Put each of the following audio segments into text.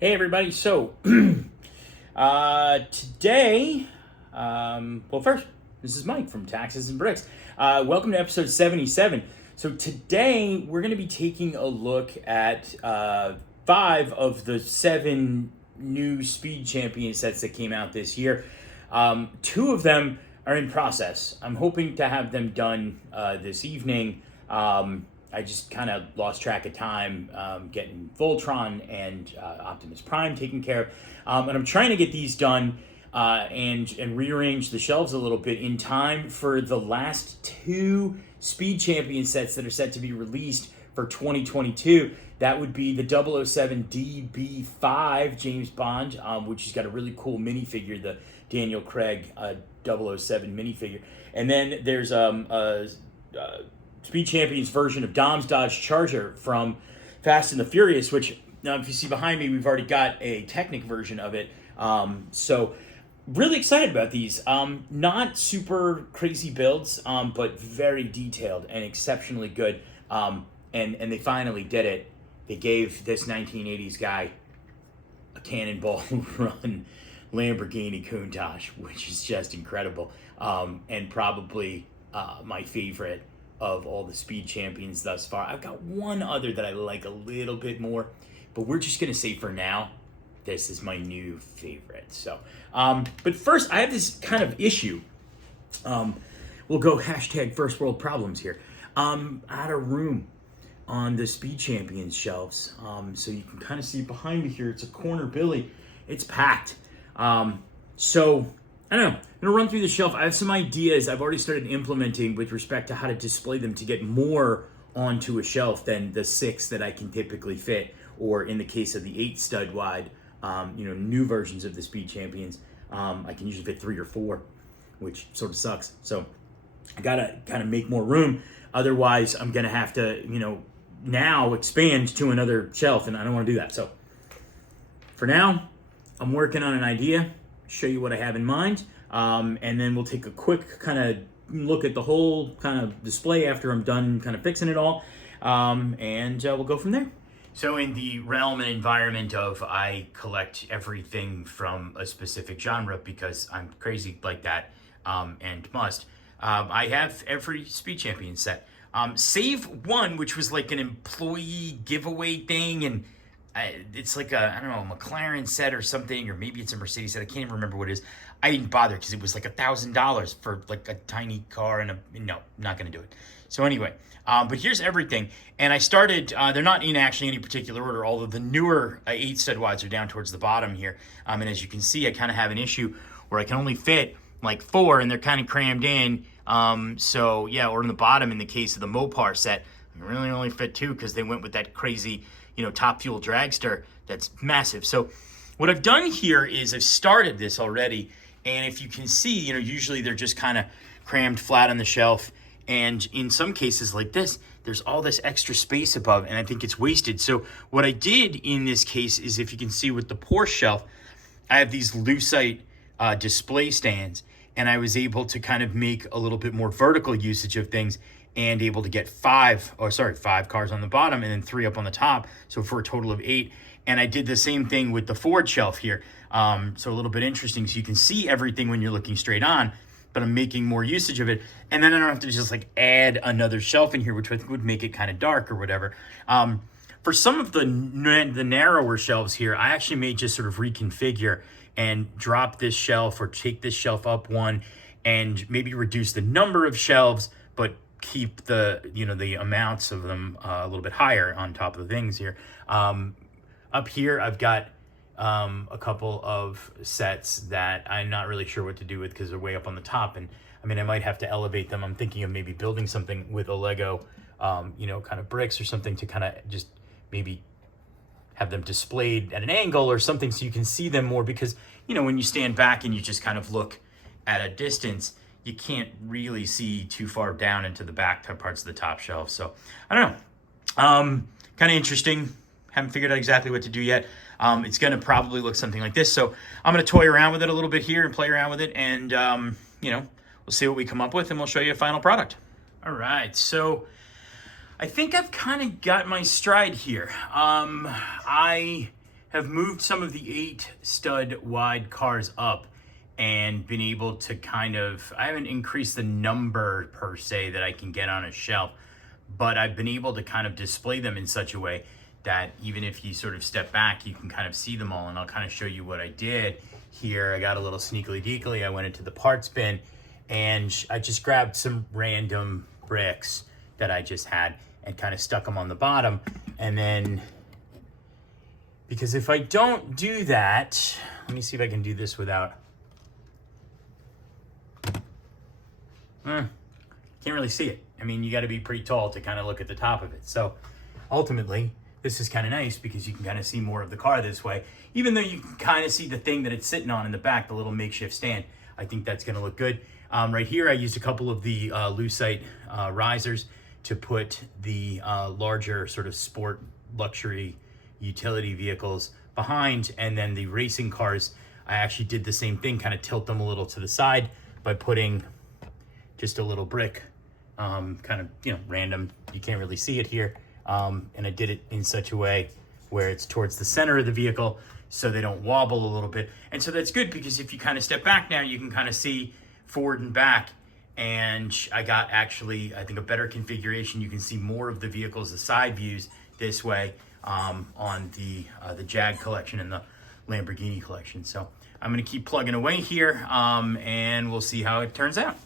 Hey everybody, so today, first, this is Mike from Taxes and Bricks. Welcome to episode 77. So today we're going to be taking a look at 5 of the 7 new Speed Champion sets that came out this year. 2 of them are in process. I'm hoping to have them done this evening. I just kind of lost track of time getting Voltron and Optimus Prime taken care of. And I'm trying to get these done and rearrange the shelves a little bit in time for the last 2 Speed Champion sets that are set to be released for 2022. That would be the 007 DB5 James Bond, which has got a really cool minifigure, the Daniel Craig 007 minifigure. And then there's Speed Champions version of Dom's Dodge Charger from Fast and the Furious, which if you see behind me, we've already got a Technic version of it. So really excited about these. Not super crazy builds, but very detailed and exceptionally good. And they finally did it. They gave this 1980s guy a cannonball run Lamborghini Countach, which is just incredible. And probably my favorite of all the Speed Champions thus far. I've got one other that I like a little bit more, but we're just gonna say for now, this is my new favorite. So, but first I have this kind of issue. We'll go hashtag first world problems here. Out of room on the Speed Champions shelves. So you can kind of see behind me here, it's a corner Billy. It's packed. So I don't know. I'm going to run through the shelf. I have some ideas I've already started implementing with respect to how to display them to get more onto a shelf than the 6 that I can typically fit, or in the case of the 8 stud wide, new versions of the Speed Champions, I can usually fit 3 or 4, which sort of sucks. So I got to kind of make more room. Otherwise, I'm going to have to, now expand to another shelf, and I don't want to do that. So for now, I'm working on an idea. Show you what I have in mind, and then we'll take a quick kind of look at the whole kind of display after I'm done kind of fixing it all, and we'll go from there. So in the realm and environment of I collect everything from a specific genre because I'm crazy like that, and must, I have every Speed Champion set, save one which was like an employee giveaway thing, and it's like a McLaren set or something, or maybe it's a Mercedes set. I can't even remember what it is. I didn't bother because it was like $1,000 for like a tiny car and no, not going to do it. So anyway, but here's everything. And I started, they're not in actually any particular order, although the newer 8 stud wides are down towards the bottom here. And as you can see, I kind of have an issue where I can only fit like 4 and they're kind of crammed in. So yeah, or in the bottom in the case of the Mopar set, I really only fit 2 because they went with that crazy top Fuel Dragster that's massive. So what I've done here is I've started this already, and if you can see, usually they're just kind of crammed flat on the shelf, and in some cases like this, there's all this extra space above, and I think it's wasted. So what I did in this case is, if you can see with the Porsche shelf, I have these lucite display stands, and I was able to kind of make a little bit more vertical usage of things, and able to get 5 cars on the bottom and then 3 up on the top. So for a total of 8. And I did the same thing with the Ford shelf here. So a little bit interesting. So you can see everything when you're looking straight on, but I'm making more usage of it. And then I don't have to just like add another shelf in here, which I think would make it kind of dark or whatever. For some of the narrower shelves here, I actually may just sort of reconfigure and drop this shelf or take this shelf up one and maybe reduce the number of shelves, but keep the amounts of them a little bit higher on top of the things here. Up here I've got a couple of sets that I'm not really sure what to do with because they're way up on the top, and I might have to elevate them. I'm thinking of maybe building something with a Lego kind of bricks or something to kind of just maybe have them displayed at an angle or something so you can see them more, because when you stand back and you just kind of look at a distance, you can't really see too far down into the back parts of the top shelf. So I don't know, kind of interesting. Haven't figured out exactly what to do yet. It's going to probably look something like this. So I'm going to toy around with it a little bit here and play around with it. And, we'll see what we come up with, and we'll show you a final product. All right. So I think I've kind of got my stride here. I have moved some of the 8 stud wide cars up and been able to kind of, I haven't increased the number per se that I can get on a shelf, but I've been able to kind of display them in such a way that even if you sort of step back, you can kind of see them all. And I'll kind of show you what I did here. I got a little sneakily deekly. I went into the parts bin and I just grabbed some random bricks that I just had and kind of stuck them on the bottom. And then, because if I don't do that, let me see if I can do this without, can't really see it. I mean, you got to be pretty tall to kind of look at the top of it. So ultimately, this is kind of nice because you can kind of see more of the car this way, even though you can kind of see the thing that it's sitting on in the back, the little makeshift stand. I think that's going to look good. Right here, I used a couple of the lucite risers to put the larger sort of sport luxury utility vehicles behind, and then the racing cars, I actually did the same thing, kind of tilt them a little to the side by putting just a little brick, kind of, you know, random. You can't really see it here. And I did it in such a way where it's towards the center of the vehicle so they don't wobble a little bit. And so that's good because if you kind of step back now, you can kind of see forward and back. And I got actually, I think, a better configuration. You can see more of the vehicles, the side views this way on the Jag collection and the Lamborghini collection. So I'm going to keep plugging away here and we'll see how it turns out.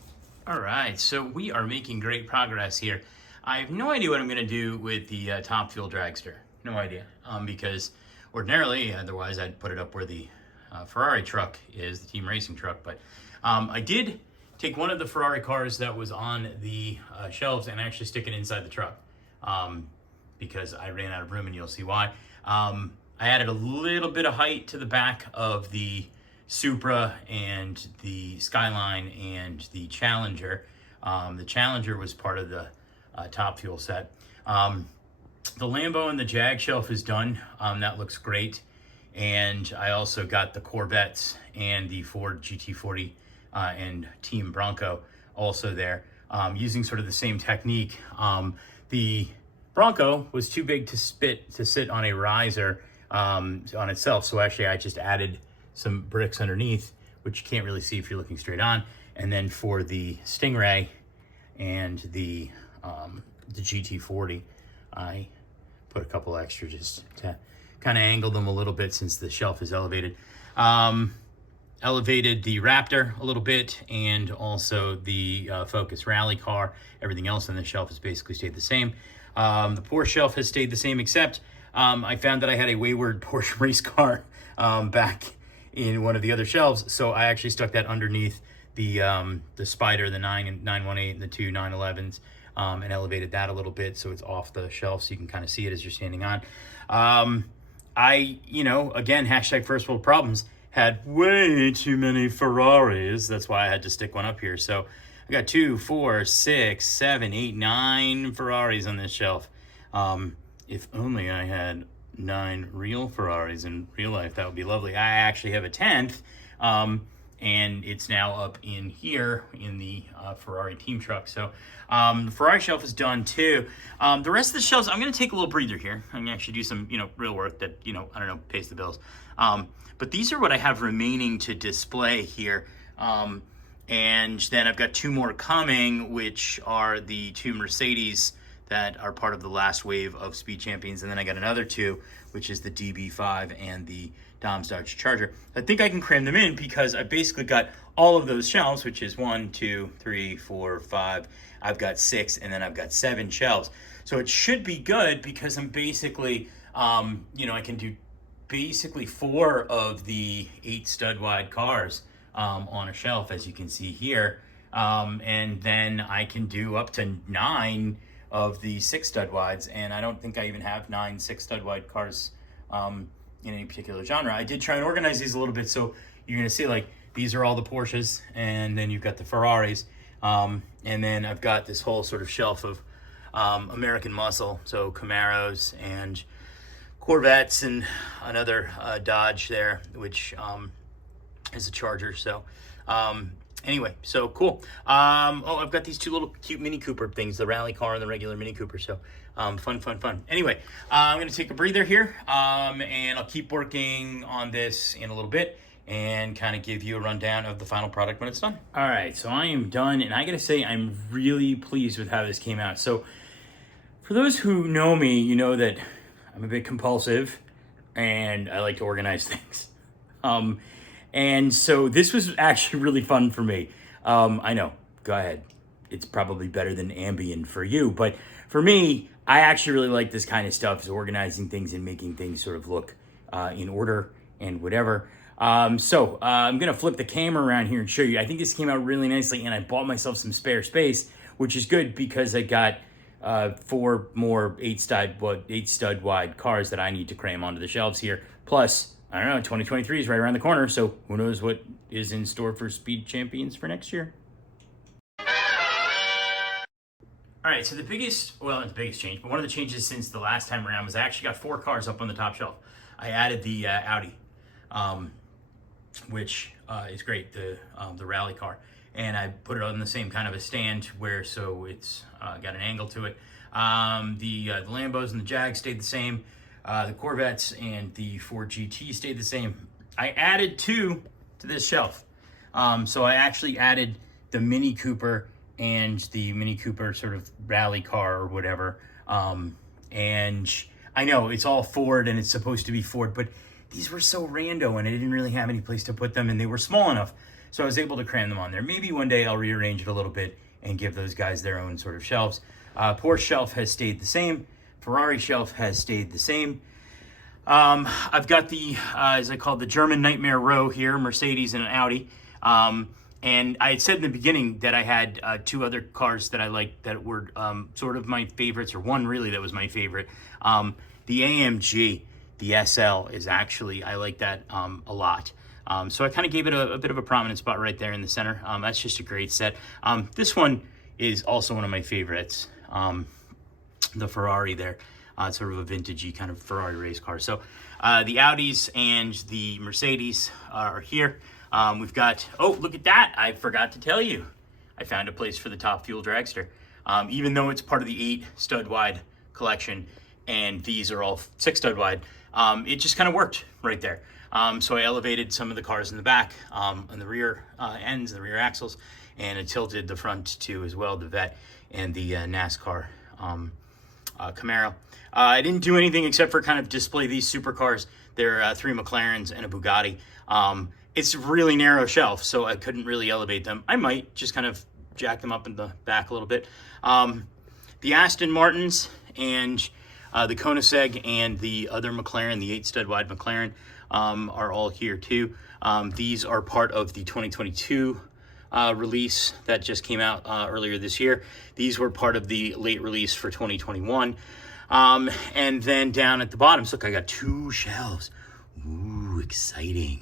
All right, so we are making great progress here. I have no idea what I'm going to do with the top Fuel Dragster. No idea. Because ordinarily, otherwise, I'd put it up where the Ferrari truck is, the team racing truck. But I did take one of the Ferrari cars that was on the shelves and actually stick it inside the truck because I ran out of room, and you'll see why. I added a little bit of height to the back of the Supra and the Skyline and the Challenger. The Challenger was part of the top fuel set. The Lambo and the Jag shelf is done. That looks great. And I also got the Corvettes and the Ford GT40 and Team Bronco also there, using sort of the same technique. The Bronco was too big to sit on a riser on itself, so actually I just added some bricks underneath, which you can't really see if you're looking straight on. And then for the Stingray and the GT40, I put a couple extra just to kind of angle them a little bit since the shelf is elevated. Elevated the Raptor a little bit, and also the Focus Rally car. Everything else on the shelf has basically stayed the same. The Porsche shelf has stayed the same, except I found that I had a wayward Porsche race car back in one of the other shelves, so I actually stuck that underneath the Spider, the 918 and the two 911s, and elevated that a little bit so it's off the shelf so you can kind of see it as you're standing on. I, again, hashtag first world problems, had way too many Ferraris. That's why I had to stick one up here. So I got 2, 4, 6, 7, 8, 9 Ferraris on this shelf. If only I had 9 real Ferraris in real life, that would be lovely. I actually have a 10th, and it's now up in here in the Ferrari team truck. So the Ferrari shelf is done too. The rest of the shelves, I'm going to take a little breather here. I'm going to actually do some, real work that, pays the bills. But these are what I have remaining to display here. And then I've got 2 more coming, which are the 2 Mercedes that are part of the last wave of Speed Champions. And then I got another 2, which is the DB5 and the Dom's Dodge Charger. I think I can cram them in because I basically got all of those shelves, which is 1, 2, 3, 4, 5. I've got 6, and then I've got 7 shelves. So it should be good because I'm basically, I can do basically 4 of the 8 stud wide cars on a shelf, as you can see here. And then I can do up to 9 of the 6 stud wides, and I don't think I even have 9 6 stud wide cars in any particular genre. I did try and organize these a little bit, so you're gonna see like these are all the Porsches, and then you've got the Ferraris, and then I've got this whole sort of shelf of American muscle, so Camaros and Corvettes and another Dodge there, which is a Charger. So Anyway, so cool. Oh, I've got these two little cute Mini Cooper things, the rally car and the regular Mini Cooper. So fun. Anyway, I'm going to take a breather here, and I'll keep working on this in a little bit and kind of give you a rundown of the final product when it's done. All right, so I am done, and I got to say I'm really pleased with how this came out. So for those who know me, you know that I'm a bit compulsive and I like to organize things. And so this was actually really fun for me. I know, go ahead. It's probably better than Ambien for you, but for me, I actually really like this kind of stuff, is organizing things and making things sort of look in order and whatever. So I'm gonna flip the camera around here and show you. I think this came out really nicely, and I bought myself some spare space, which is good because I got 4 more 8 stud wide cars that I need to cram onto the shelves here. Plus, I don't know, 2023 is right around the corner, so who knows what is in store for Speed Champions for next year. All right, so not the biggest change, but one of the changes since the last time around was I actually got 4 cars up on the top shelf. I added the Audi, which is great, the rally car. And I put it on the same kind of a stand so it's got an angle to it. The Lambos and the Jags stayed the same. The Corvettes and the Ford GT stayed the same. I added 2 to this shelf. So I actually added the Mini Cooper and the Mini Cooper sort of rally car or whatever. And I know it's all Ford and it's supposed to be Ford, but these were so rando and I didn't really have any place to put them, and they were small enough. So I was able to cram them on there. Maybe one day I'll rearrange it a little bit and give those guys their own sort of shelves. Porsche shelf has stayed the same. Ferrari shelf has stayed the same. I've got the, as I call it, the German Nightmare row here, Mercedes and an Audi. And I had said in the beginning that I had 2 other cars that I liked that were sort of my favorites, or one really that was my favorite. The AMG, the SL, is actually, I like that a lot. So I kind of gave it a bit of a prominent spot right there in the center. That's just a great set. This one is also one of my favorites. The Ferrari there. It's sort of a vintagey kind of Ferrari race car. So the Audis and the Mercedes are here. We've got, oh, look at that. I forgot to tell you. I found a place for the top Fuel Dragster. Even though it's part of the 8 stud wide collection and these are all 6 stud wide, it just kind of worked right there. So I elevated some of the cars in the back, on the rear ends, the rear axles, and I tilted the front too as well, the Vet and the NASCAR Camaro. I didn't do anything except for kind of display these supercars. There are 3 McLarens and a Bugatti. It's a really narrow shelf, so I couldn't really elevate them. I might just kind of jack them up in the back a little bit. The Aston Martins and the Koenigsegg and the other McLaren, the 8 stud wide McLaren, are all here too. These are part of the 2022 release that just came out earlier this year. These were part of the late release for 2021. And then down at the bottom, so look, I got 2 shelves. Ooh, exciting.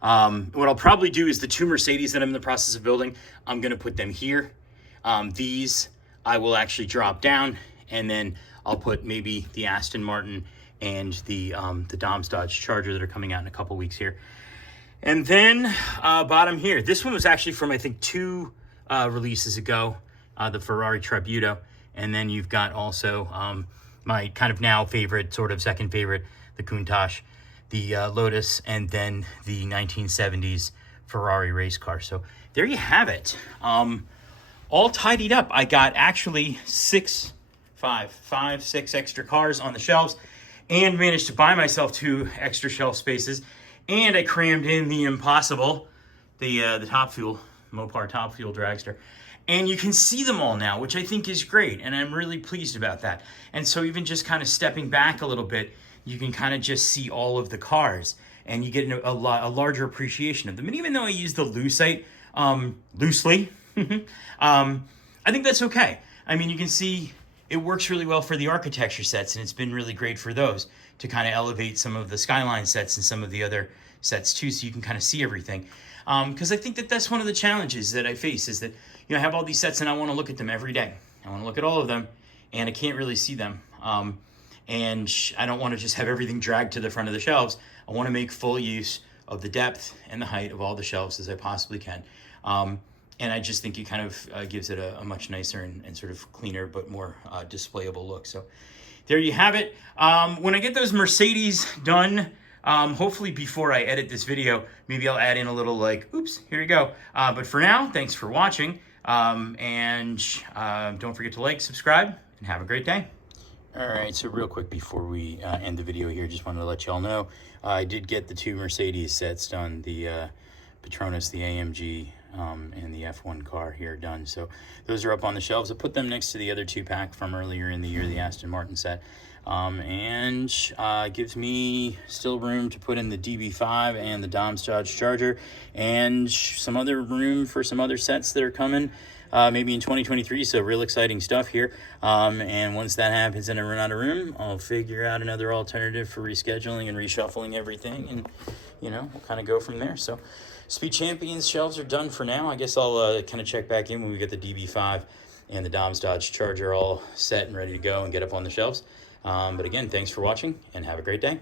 What I'll probably do is the 2 Mercedes that I'm in the process of building, I'm going to put them here. These I will actually drop down, and then I'll put maybe the Aston Martin and the Dodge Charger that are coming out in a couple weeks here. And then bottom here, this one was actually from I think 2 releases ago, the Ferrari Tributo. And then you've got also my kind of now favorite, sort of second favorite, the Countach, the Lotus, and then the 1970s Ferrari race car. So there you have it. All tidied up. I got actually 6 extra cars on the shelves, and managed to buy myself 2 extra shelf spaces. And I crammed in the impossible, the Top Fuel, Mopar Top Fuel Dragster. And you can see them all now, which I think is great, and I'm really pleased about that. And so even just kind of stepping back a little bit, you can kind of just see all of the cars, and you get a larger appreciation of them. And even though I use the Lucite loosely, I think that's okay. I mean, you can see it works really well for the architecture sets, and it's been really great for those to kind of elevate some of the Skyline sets and some of the other sets too, so you can kind of see everything. Because I think that that's one of the challenges that I face, is that, you know, I have all these sets and I want to look at them every day. I want to look at all of them, and I can't really see them. And I don't want to just have everything dragged to the front of the shelves. I want to make full use of the depth and the height of all the shelves as I possibly can. And I just think it kind of gives it a much nicer and sort of cleaner but more displayable look. So there you have it. When I get those Mercedes done, hopefully before I edit this video, maybe I'll add in a little like, oops, here you go. But for now, thanks for watching. And don't forget to like, subscribe, and have a great day. All right, so real quick before we end the video here, just wanted to let y'all know, I did get the 2 Mercedes sets done, the Petronas, the AMG, and the F1 car here done. So those are up on the shelves. I put them next to the other 2-pack from earlier in the year, the Aston Martin set. And gives me still room to put in the DB5 and the Dodge Charger, and some other room for some other sets that are coming maybe in 2023. So real exciting stuff here. And once that happens and I run out of room, I'll figure out another alternative for rescheduling and reshuffling everything, and we'll kind of go from there. So Speed Champions shelves are done for now. I guess I'll kind of check back in when we get the DB5 and the Dodge Charger all set and ready to go and get up on the shelves. But again, thanks for watching and have a great day.